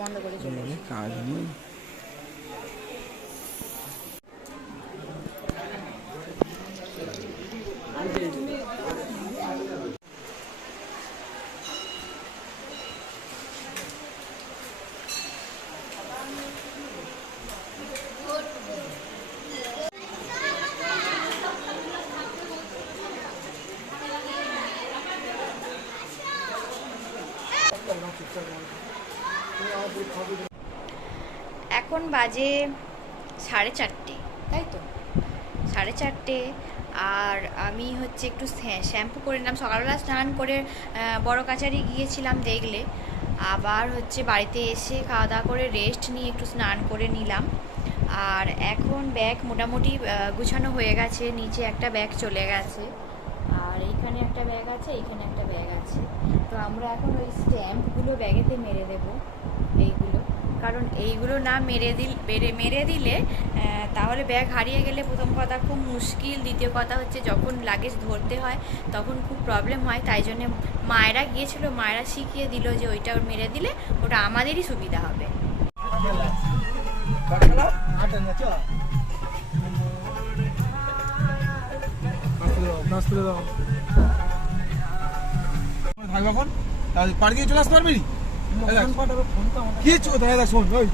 বন্ধ করে চলে কাজ নেই। এখন বাজে সাড়ে চারটে, তাই তো? সাড়ে চারটে আর আমি হচ্ছে একটু শ্যা- শ্যাম্পু করে নিলাম। সকালবেলা স্নান করে বড় কাচারি গিয়েছিলাম দেখলে। আবার হচ্ছে বাড়িতে এসে খাওয়া দাওয়া করে রেস্ট নিয়ে একটু স্নান করে নিলাম। আর এখন ব্যাগ মোটামুটি গুছানো হয়ে গেছে। নিচে একটা ব্যাগ চলে গেছে। আর এইখানে একটা ব্যাগ আছে এইখানে একটা ব্যাগ আছে। তো আমরা এখন ওই স্ট্যাম্পগুলো ব্যাগেতে মেরে দেব এইগুলো। কারণ এইগুলো না মেরে দিল মেরে মেরে দিলে তাহলে ব্যাগ হারিয়ে গেলে প্রথম কথা খুব মুশকিল দ্বিতীয় কথা হচ্ছে যখন লাগেজ ধরতে হয় তখন খুব প্রবলেম হয়। তাই জন্যে মায়েরা গিয়েছিল মায়েরা শিখিয়ে দিল যে ওইটা মেরে দিলে ওটা আমাদেরই সুবিধা হবে। থাকবে এখন? তাহলে পার্কে চলে আসতে পারবি? কি চো দাদা শোন ওই।